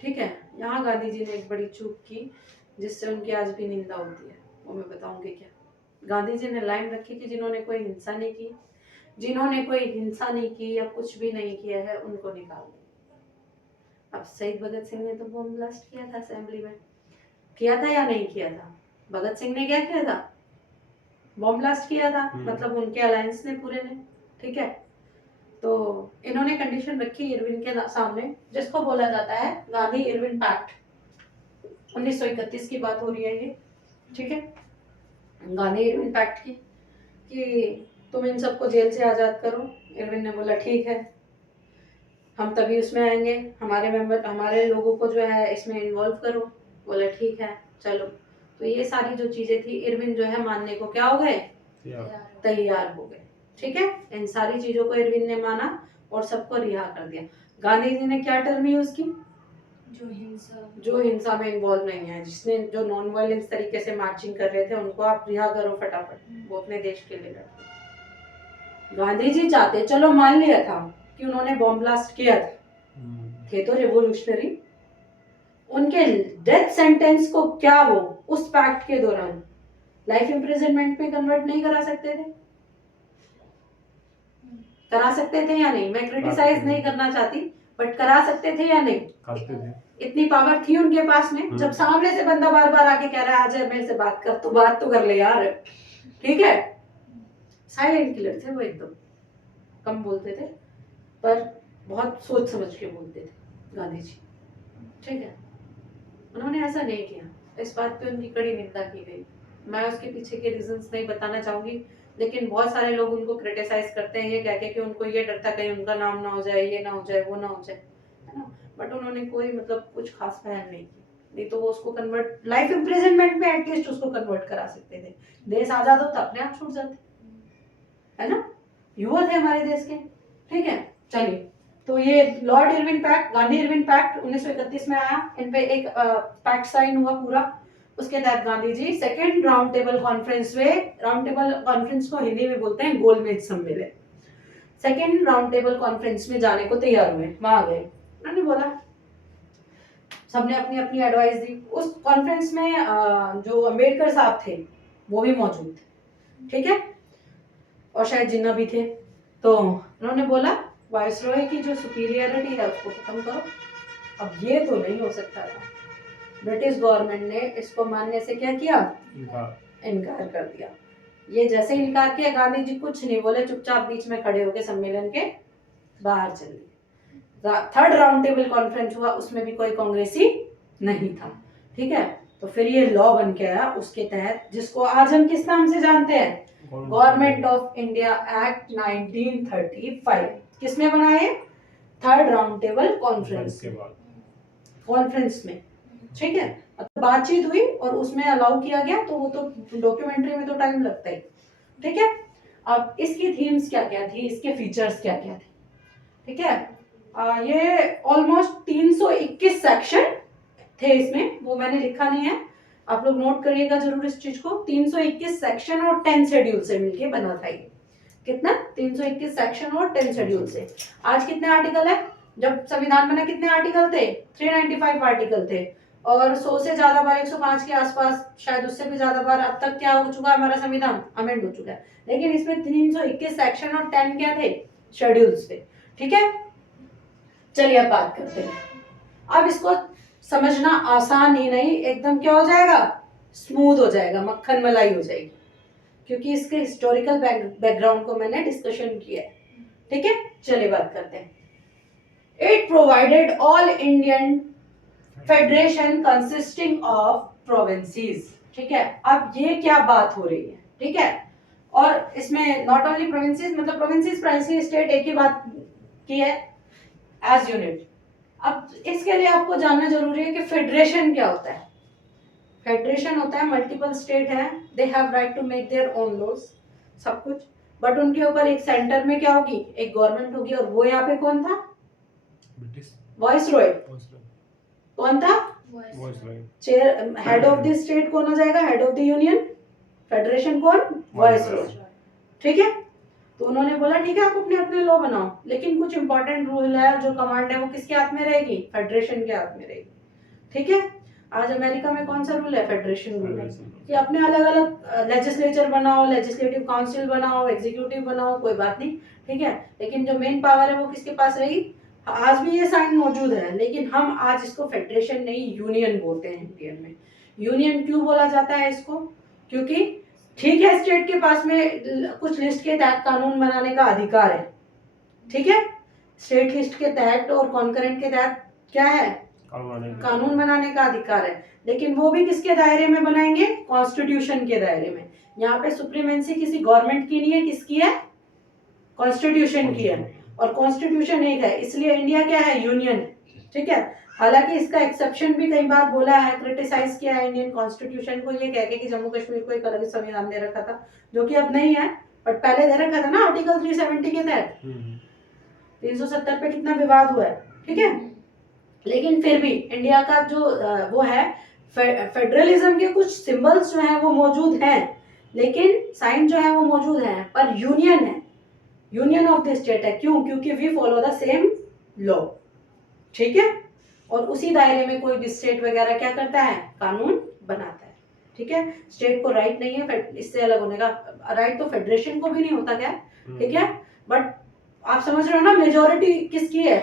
ठीक है, यहाँ गांधी जी ने एक बड़ी चूक की जिससे उनकी आज भी निंदा होती है, वो मैं बताऊंगी क्या। गांधी जी ने लाइन रखी कि जिन्होंने कोई हिंसा नहीं की, जिन्होंने कोई हिंसा नहीं की या कुछ भी नहीं किया है, उनको निकाल दो। अब शहीद भगत सिंह ने तो बॉम्ब ब्लास्ट किया था असेंबली में, किया था या नहीं किया था? भगत सिंह ने क्या किया था? बॉम्ब ब्लास्ट किया था, मतलब उनके अलायंस ने, पूरे ने। ठीक है, तो इन्होंने कंडीशन रखी इरविन के सामने, जिसको बोला जाता है गांधी इरविन पैक्ट। 1931 की बात हो रही है ये। ठीक है, गांधी इरविन पैक्ट की कि तुम इन सबको जेल से आजाद करो। इरविन ने बोला ठीक है, हम तभी उसमें आएंगे, हमारे मेंबर, हमारे लोगों को जो है इसमें इन्वॉल्व करो। बोला ठीक है चलो। तो ये सारी जो चीजें थी, इरविन जो है मानने को क्या हो गए, तैयार हो गए। ठीक है, इन सारी चीजों को इरविन ने माना और सबको रिहा कर दिया। गांधी जी ने क्या टर्म यूज की? जो हिंसा में इन्वॉल्व नहीं है, जिसने, जो नॉन वायलेंस तरीके से मार्चिंग कर रहे थे, उनको आप रिहा करो फटाफट, वो अपने देश के लिए लड़ते। गांधी जी चाहते, चलो मान लिया था कि उन्होंने बॉम्ब ब्लास्ट किया था, थे तो रेवोल्यूशनरी, उनके डेथ सेंटेंस को क्या वो उस पैक्ट के दौरान लाइफ इम्प्रिजनमेंट में कन्वर्ट नहीं करा सकते थे? करा सकते थे या नहीं? मैं क्रिटिसाइज नहीं करना चाहती, बट करा सकते थे या नहीं? करते थे। इतनी पावर थी उनके पास में। जब सामने से बंदा बार बार आके कह रहा है आज मेरे से बात कर, तो बात तो कर ले यार, ठीक है। साइलेंट किलर थे वो, एकदम कम बोलते थे पर बहुत सोच समझ के बोलते थे गांधी जी, ठीक है। उन्होंने ऐसा नहीं किया, इस बात पे उनकी कड़ी निंदा की गई। मैं उसके पीछे के रीजंस नहीं बताना चाहूंगी, लेकिन बहुत सारे लोग उनको क्रिटिसाइज करते हैं ये कह के कि उनको ये डर था कहीं उनका नाम ना हो जाए, ये ना हो जाए, वो ना हो जाए, है ना। बट उन्होंने कोई मतलब कुछ खास पहल नहीं की, नहीं तो वो उसको कन्वर्ट लाइफ इम्प्रिजनमेंट में एटलीस्ट उसको कन्वर्ट करा सकते थे। देश आजाद होता अपने आप छूट जाते, है ना, युवा थे हमारे देश के, ठीक है। चलिए, तो ये lord Irwin pact, Gandhi Irwin pact 1931 में आया। इन पे एक पैक्ट साइन हुआ पूरा। उसके तहत Gandhi ji second round table conference में, राउंड टेबल कॉन्फ्रेंस को हिंदी में बोलते हैं गोलमेज सम्मेलन, सेकेंड राउंड टेबल कॉन्फ्रेंस में जाने को तैयार हुए, वहां गए। उन्होंने बोला, सबने अपनी अपनी एडवाइस दी। उस कॉन्फ्रेंस में जो अंबेडकर साहब थे वो भी मौजूद थे, ठीक है, और शायद जिन्ना भी थे। तो उन्होंने बोला वायसरॉय की जो सुपीरियरिटी है उसको खत्म करो। अब ये तो नहीं हो सकता था, ब्रिटिश गवर्नमेंट ने इसको मानने से क्या किया, इनकार कर दिया। ये जैसे इनकार किया, गांधी जी कुछ नहीं बोले, चुपचाप बीच में खड़े होकर सम्मेलन के बाहर चले गए। थर्ड राउंड टेबल कॉन्फ्रेंस हुआ, उसमें भी कोई कांग्रेसी नहीं था, ठीक है। तो फिर ये लॉ बन के आया, उसके तहत जिसको आज हम किस नाम से जानते हैं, गवर्नमेंट ऑफ इंडिया एक्ट 1935। किसमें बना है, थर्ड राउंड टेबल कॉन्फ्रेंस में, ठीक है। मतलब बातचीत हुई और उसमें अलाउ किया गया, तो वो तो डॉक्यूमेंट्री में तो टाइम लगता ही, ठीक है। अब इसकी थीम्स क्या क्या थी, इसके फीचर्स क्या क्या थे, ठीक है। ये ऑलमोस्ट 321 सेक्शन थे इसमें, वो मैंने लिखा नहीं है, आप लोग नोट करिएगा जरूर इस चीज को। 321 सेक्शन और 10 शेड्यूल से मिलके बना था ये। कितना, 321 सेक्शन और 10 शेड्यूल से। आज कितने आर्टिकल है, जब संविधान बना कितने आर्टिकल थे, 395 आर्टिकल थे, और 100 से ज्यादा बार, 105 के आसपास, शायद उससे भी ज्यादा बार अब तक क्या हो चुका है, हमारा संविधान अमेंड हो चुका है। लेकिन इसमें 321 सेक्शन और 10 क्या थे, शेड्यूल्स थे, ठीक है। चलिए अब बात करते हैं। अब इसको समझना आसान ही नहीं, एकदम क्या हो जाएगा, स्मूथ हो जाएगा, मक्खन मलाई हो जाएगी, क्योंकि इसके हिस्टोरिकल बैकग्राउंड को मैंने डिस्कशन किया है, ठीक है। चलिए बात करते हैं। It provided all Indian federation consisting of provinces, ठीक है। अब ये क्या बात हो रही है, ठीक है। और इसमें नॉट ओनली प्रोविंसेस, मतलब प्रोविंसेस, प्राइमरी स्टेट एक ही बात की है एज यूनिट। अब इसके लिए आपको जानना जरूरी है कि फेडरेशन क्या होता है। फेडरेशन होता है, मल्टीपल स्टेट है, they have right to make their own laws, सब कुछ, बट उनके ऊपर एक सेंटर में क्या होगी, एक गवर्नमेंट होगी, और वो यहाँ पे कौन था, वाइसरॉय। कौन था, chair, head of the state कौन हो जाएगा, head of the union, federation कौन, वाइसरॉय, ठीक है। तो उन्होंने बोला ठीक है आप अपने अपने लॉ बनाओ, लेकिन कुछ इंपॉर्टेंट रूल है, जो कमांड है वो किसके हाथ में रहेगी, फेडरेशन के हाथ में रहेगी, ठीक है। आज अमेरिका में कौन सा रूल है, फेडरेशन रूल है, कि अपने अलग अलग लेजिस्लेचर बनाओ, लेजिस्लेटिव काउंसिल बनाओ, एग्जीक्यूटिव बनाओ, कोई बात नहीं, ठीक है। लेकिन जो मेन पावर है वो किसके पास रही, आज भी ये साइन मौजूद है, लेकिन हम आज इसको फेडरेशन नहीं यूनियन बोलते हैं इंडियन में। यूनियन क्यों बोला जाता है इसको, क्योंकि ठीक है स्टेट के पास में कुछ लिस्ट के तहत कानून बनाने का अधिकार है, ठीक है, स्टेट लिस्ट के तहत और कॉन्करेंट के तहत क्या है, कानून बनाने का अधिकार है, लेकिन वो भी किसके दायरे में बनाएंगे, कॉन्स्टिट्यूशन के दायरे में। यहाँ पे सुप्रीमेंसी किसी गवर्नमेंट की नहीं है, किसकी है, कॉन्स्टिट्यूशन की है, और कॉन्स्टिट्यूशन एक है, इसलिए इंडिया क्या है, यूनियन है, ठीक है। हालांकि इसका एक्सेप्शन भी कई बार बोला है, क्रिटिसाइज किया है इंडियन कॉन्स्टिट्यूशन को, ये कह के कि जम्मू कश्मीर को एक अलग संविधान दे रखा था, जो कि अब नहीं है, बट पहले दे रखा था ना आर्टिकल 370 के तहत। 370 पे कितना विवाद हुआ है, ठीक है। लेकिन फिर भी इंडिया का जो वो है, फेडरलिज्म के कुछ सिंबल्स जो हैं वो मौजूद हैं, लेकिन साइन जो है वो मौजूद है, पर यूनियन है, यूनियन ऑफ द स्टेट है। क्यों, क्योंकि we follow the same law, ठीक है। और उसी दायरे में कोई भी स्टेट वगैरह क्या करता है, कानून बनाता है, ठीक है। स्टेट को राइट नहीं है इससे अलग होने का, राइट तो फेडरेशन को भी नहीं होता क्या, ठीक है। बट आप समझ रहे हो ना, मेजोरिटी किसकी है,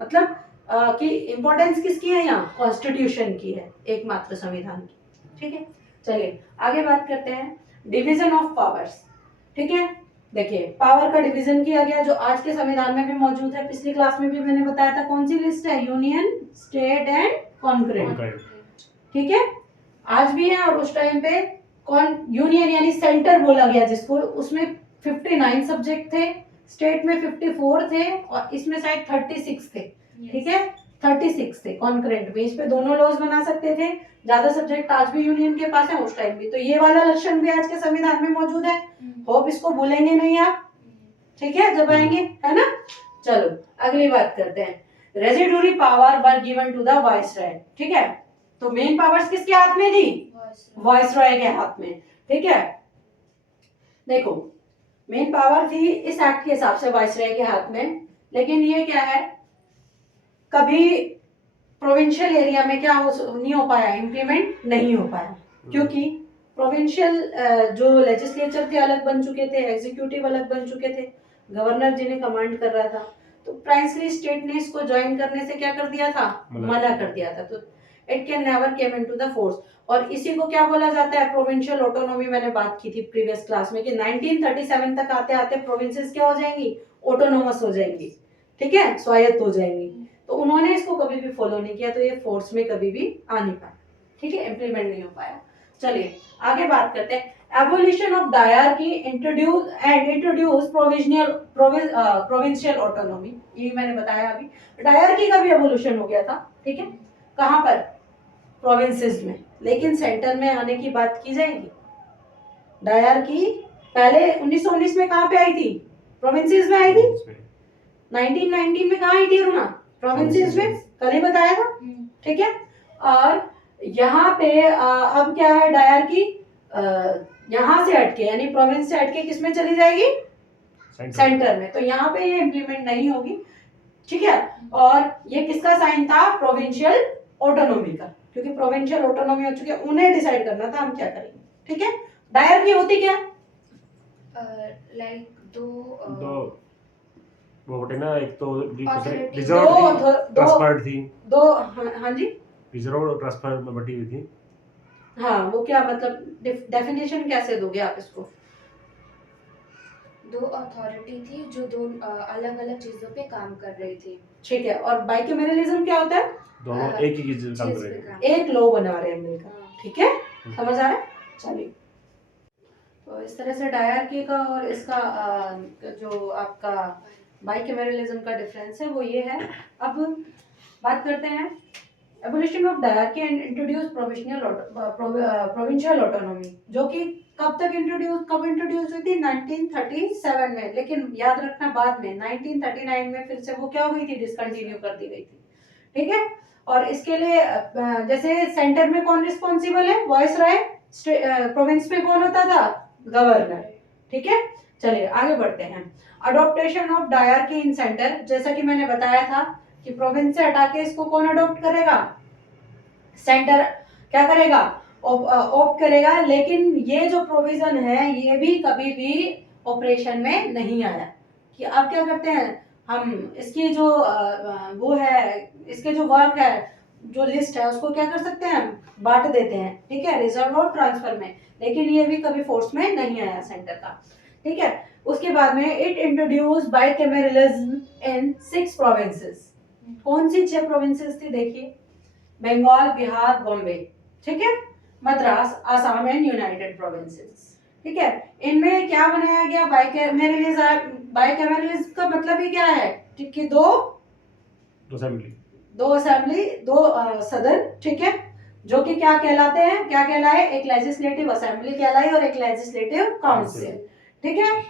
मतलब कि इम्पोर्टेंस किसकी है यहाँ, कॉन्स्टिट्यूशन की है, एकमात्र संविधान की। ठीक है, चलिए आगे बात करते हैं डिवीजन ऑफ पावर्स। ठीक है, देखिए पावर का डिवीजन किया गया जो आज के संविधान में भी मौजूद है। पिछली क्लास में भी मैंने बताया था कौन सी लिस्ट है, यूनियन, स्टेट एंड कॉन्करेंट। ठीक है, आज भी है। और उस टाइम पे कौन, यूनियन यानी सेंटर बोला गया जिसको, उसमें 59 सब्जेक्ट थे, स्टेट में 54 थे और इसमें शायद 36 थे। ठीक है, 36 थे कॉन्करेंट में। इस पे दोनों लॉज बना सकते थे। ज्यादा सब्जेक्ट आज भी यूनियन के पास है, उस टाइम भी। तो ये वाला लक्षण भी आज के संविधान में मौजूद है। होप इसको भूलेंगे नहीं आप। ठीक है, जब आएंगे, है ना। चलो अगली बात करते हैं। Residuary power were given to the viceroy. ठीक है, तो मेन पावर्स किसके हाथ में थी, वाइसरॉय के हाथ में। ठीक है, देखो मेन पावर थी इस एक्ट के हिसाब से वाइसरॉय के हाथ में। लेकिन ये क्या है, कभी प्रोविंशियल एरिया में क्या नहीं हो पाया, इम्प्लीमेंट नहीं हो पाया, क्योंकि प्रोविंशियल जो लेजिस्लेचर थे अलग बन चुके थे, एग्जीक्यूटिव अलग बन चुके थे, गवर्नर जिन्हें कमांड कर रहा था। तो प्राइमरी स्टेट ने इसको ज्वाइन करने से क्या कर दिया था, मना कर दिया था। तो it can never came into the force. और इसी को क्या बोला जाता है, प्रोविंशियल ऑटोनॉमी। मैंने बात की थी प्रीवियस क्लास में कि 1937 तक आते आते प्रोविंसेस क्या हो जाएंगी, ऑटोनोमस हो जाएंगी। ठीक है, स्वायत्त हो जाएंगी। तो उन्होंने इसको कभी भी फॉलो नहीं किया, तो ये फोर्स में कभी भी आ नहीं पाया। ठीक है, इम्प्लीमेंट नहीं हो पाया। चलिए आगे बात करते हैं। Abolition of dyarchy introduce provincial autonomy. ये मैंने बताया अभी, डायरकी का भी एबोल्यूशन हो गया था। ठीक है, कहां पर, प्रोविंसेस में। लेकिन सेंटर में आने की बात की जाएगी। डायरकी पहले 1919 में कहां पे आई थी, प्रोविंसेस में आई थी। 1919 में कहां आई थी अरुणा, प्रोविंसेस में, कल ही बताया था। ठीक है, और यहाँ पे अब क्या है, डायरकी यहाँ से हटके यानी प्रोविंस से हटके किस में चली जाएगी, सेंटर में। तो यहाँ पे ये इम्प्लीमेंट नहीं होगी। ठीक है, और ये किसका साइन था, प्रोविंशियल ऑटोनॉमी का, क्योंकि प्रोविंशियल ऑटोनॉमी हो चुकी है, उन्हें डिसाइड करना था हम क्या करेंगे। ठीक है, डायरकी होती क्या, लाइक दो वो होते ना, एक तो Authority. रिजर्व थी, ट्रांसफर्ड थी, दो, हाँ जी, रिजर्व और ट्रांसफर में बटी हुई थी। हाँ वो क्या मतलब, डेफिनेशन कैसे दोगे आप इसको, दो अथॉरिटी थी जो दो अलग अलग चीजों पे काम कर रही थी। ठीक है। और बाइकैमेरलिज्म क्या होता है, दोनों एक ही चीज काम कर चीज रहे पे हैं, काम। एक लॉ बना रहे हैं मिलकर। ठीक है, समझ आ रहा है। चलिए, तो इस तरह से डायरकी का और इसका जो आपका बाइकैमेरलिज्म का डिफरेंस है वो ये है। अब बात करते हैं abolition of dyarchy and introduce provincial autonomy, जो कि कब इंट्रोड्यूस हुई थी, 1937 में। लेकिन याद रखना बाद में 1939 में फिर से वो क्या हो गई थी, डिसकंटिन्यू कर दी गई थी। ठीक है, और इसके लिए जैसे सेंटर में कौन रिस्पॉन्सिबल है, वाइसरॉय, प्रोविंस में कौन होता था, गवर्नर। ठीक है, चलिए आगे बढ़ते हैं। Adaptation of dyarchy in centre, जैसा कि मैंने बताया था कि प्रोविंस से हटा के इसको कौन अडॉप्ट करेगा, सेंटर क्या करेगा, ऑप्ट करेगा। लेकिन ये जो प्रोविजन है ये भी कभी भी ऑपरेशन में नहीं आया कि आप क्या करते हैं, हम इसकी जो वो है, इसके जो वर्क है, जो लिस्ट है, उसको क्या कर सकते हैं, हम बांट देते हैं। ठीक है, रिजर्व और ट्रांसफर में। लेकिन ये भी कभी फोर्स में नहीं आया सेंटर का। ठीक है, उसके बाद में इट इंट्रोड्यूस बाइकैमेरलिज्म इन 6 प्रोविंसेस। कौन सी 6 प्रोविंसेस थी, देखिए, बंगाल, बिहार, बॉम्बे, ठीक है, Madras, Assam and United provinces. ठीक है, इनमें क्या बनाया गया, बाइकैमेरलिज्म का मतलब ही क्या है कि दो असेंबली, दो सदन। ठीक है, जो कि क्या कहलाते हैं, क्या कहलाए, एक लेजिस्लेटिव असेंबली कहलाई और एक लेजिस्लेटिव काउंसिल। ठीक है,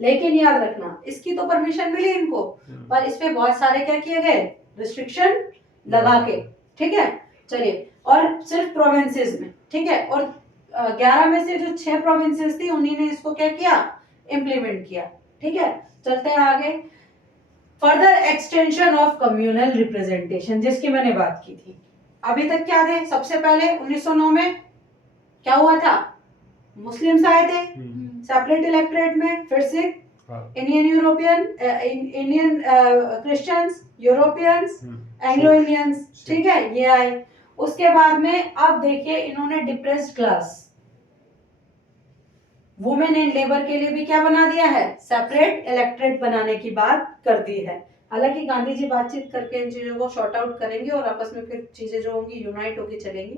लेकिन याद रखना इसकी तो परमिशन मिली इनको, पर इस पे बहुत सारे क्या किए गए, रिस्ट्रिक्शन लगा के। ठीक है, चलिए, और सिर्फ प्रोविंसेस में। ठीक है, और 11 में से जो 6 प्रोविंसेस थी उन्हीं ने इसको क्या किया, इम्प्लीमेंट किया। ठीक है, चलते हैं आगे। Further extension of communal representation, जिसकी मैंने बात की थी। अभी तक क्या थे, सबसे पहले 1909 में क्या हुआ था, मुस्लिम्स आए थे सेपरेट इलेक्टोरेट में। फिर से Indian European, Indian Christians, Europeans, Anglo Indians, ठीक है, ये आए। उसके बाद में अब देखिए इन्होंने depressed class, women and labour के लिए भी क्या बना दिया है, सेपरेट इलेक्ट्रेट बनाने की बात कर दी है। हालांकि गांधी जी बातचीत करके इन चीजों को शॉर्ट आउट करेंगे और आपस में फिर चीजें जो होंगी यूनाइट होकर चलेंगी।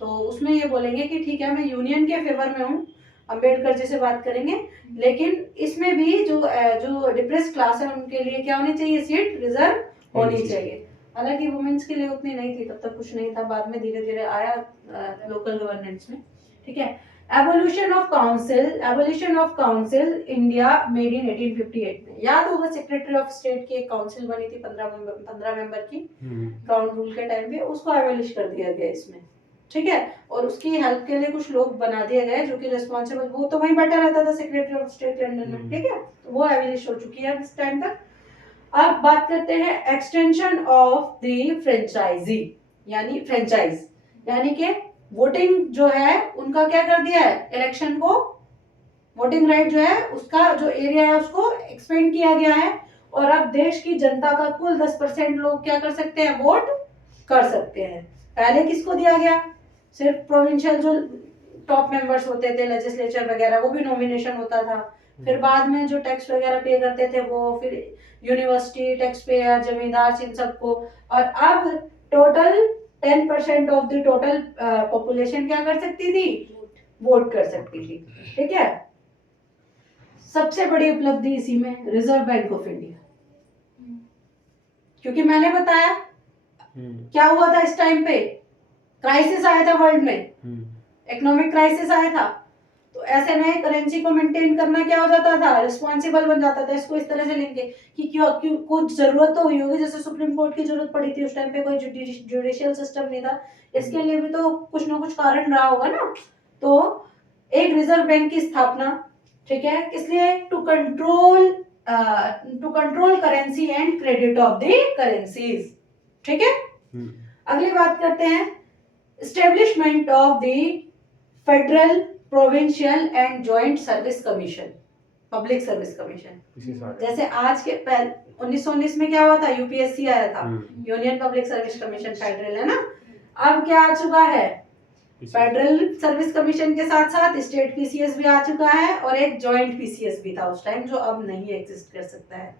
तो उसमें ये बोलेंगे कि ठीक है मैं यूनियन के फेवर में हूँ, अम्बेडकर जी से बात करेंगे, लेकिन इसमें भी जो डिप्रेस क्लास है उनके लिए क्या होनी चाहिए, सीट रिजर्व होनी चाहिए। हालांकि वुमेन्स के लिए उतनी नहीं थी, तब तक कुछ नहीं था, बाद में धीरे धीरे आया लोकल गवर्नेंस में, ठीक है। Evolution of council India made in 1858 में, याद होगा सेक्रेटरी ऑफ स्टेट की एक काउंसिल बनी थी 15 मेंबर की क्राउन रूल के टाइम पे, उसको एबॉलिश कर दिया गया इसमें, ठीक है। और उसकी हेल्प के लिए कुछ लोग बना दिए गए जो कि रिस्पॉन्सिबल, वो तो वहीं बैठा रहता था सेक्रेटरी ऑफ स्टेट लंदन में, ठीक है, तो वो एबॉलिश हो चुकी है इस टाइम तक। अब बात करते हैं एक्सटेंशन ऑफ द फ्रेंचाइजी, यानी फ्रेंचाइज यानी कि वोटिंग जो है उनका क्या कर दिया है, इलेक्शन को वोटिंग राइट जो है उसका जो एरिया है उसको एक्सपेंड किया गया है, और अब देश की जनता का कुल 10% लोग क्या कर सकते हैं, वोट कर सकते हैं। पहले किसको दिया गया, सिर्फ प्रोविंशियल जो टॉप मेंबर्स होते थे लेजिस्लेचर वगैरह, वो भी नॉमिनेशन होता था, फिर बाद में जो टैक्स वगैरह पे करते थे वो, फिर यूनिवर्सिटी टैक्स पेयर, जमींदार, इन सबको, और अब total 10% of the total population क्या कर सकती थी, वोट कर सकती थी, ठीक है। सबसे बड़ी उपलब्धि इसी में रिजर्व बैंक ऑफ इंडिया, क्योंकि मैंने बताया क्या हुआ था इस टाइम पे, क्राइसिस आया था वर्ल्ड में, इकोनॉमिक क्राइसिस आया था, तो ऐसे में करेंसी को मेंटेन करना क्या हो जाता था, रिस्पॉन्सिबल बन जाता था। इसको इस तरह से लेंगे कि क्यों कुछ जरूरत तो हुई होगी, जैसे सुप्रीम कोर्ट की जरूरत पड़ी थी उस टाइम पे, कोई जुडिशियल सिस्टम नहीं था, इसके लिए भी तो कुछ ना कुछ कारण रहा होगा ना। तो एक रिजर्व बैंक की स्थापना, ठीक है, इसलिए to control currency and credit of the currencies, ठीक है। अगली बात करते हैं establishment of the federal, provincial and joint service commission, public service commission. जैसे आज के 1919 में क्या हुआ था, यूपीएससी आया था, union public service commission, federal है ना। अब क्या आ चुका है, फेडरल सर्विस कमीशन के साथ साथ स्टेट पीसीएस भी आ चुका है, और एक जॉइंट पीसीएस भी था उस टाइम जो अब नहीं एग्जिस्ट कर सकता है,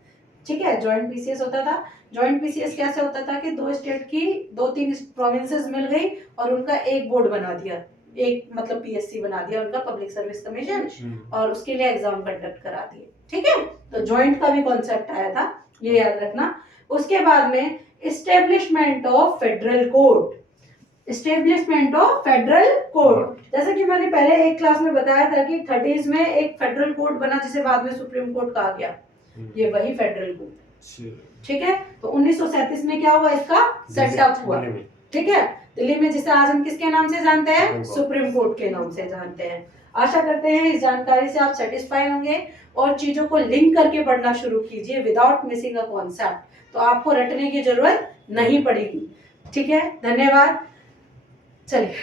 ठीक है। जॉइंट पीसीएस होता था, जॉइंट पीसीएस कैसे होता था कि दो स्टेट की 2-3 प्रोविंसेस मिल गई और उनका एक बोर्ड बना दिया, एक मतलब पीएससी बना दिया उनका, पब्लिक सर्विस कमीशन, और उसके लिए एग्जाम कंडक्ट करा दिए, ठीक है। तो जॉइंट का भी कॉन्सेप्ट आया था, ये याद रखना। उसके बाद में establishment of federal court, establishment of federal court, जैसे कि मैंने पहले एक क्लास में बताया था कि 30s में एक फेडरल कोर्ट बना जिसे बाद में सुप्रीम कोर्ट कहा गया, ये वही फेडरल कोर्ट, ठीक है। तो 1937 में क्या हुआ, इसका सेटअप हुआ, ठीक है, दिल्ली में, जिसे आज हम किसके नाम से जानते हैं, सुप्रीम कोर्ट के नाम से जानते हैं। आशा करते हैं इस जानकारी से आप सेटिस्फाई होंगे और चीजों को लिंक करके पढ़ना शुरू कीजिए विदाउट मिसिंग अ कॉन्सेप्ट, तो आपको रटने की जरूरत नहीं पड़ेगी, ठीक है। धन्यवाद, चलिए।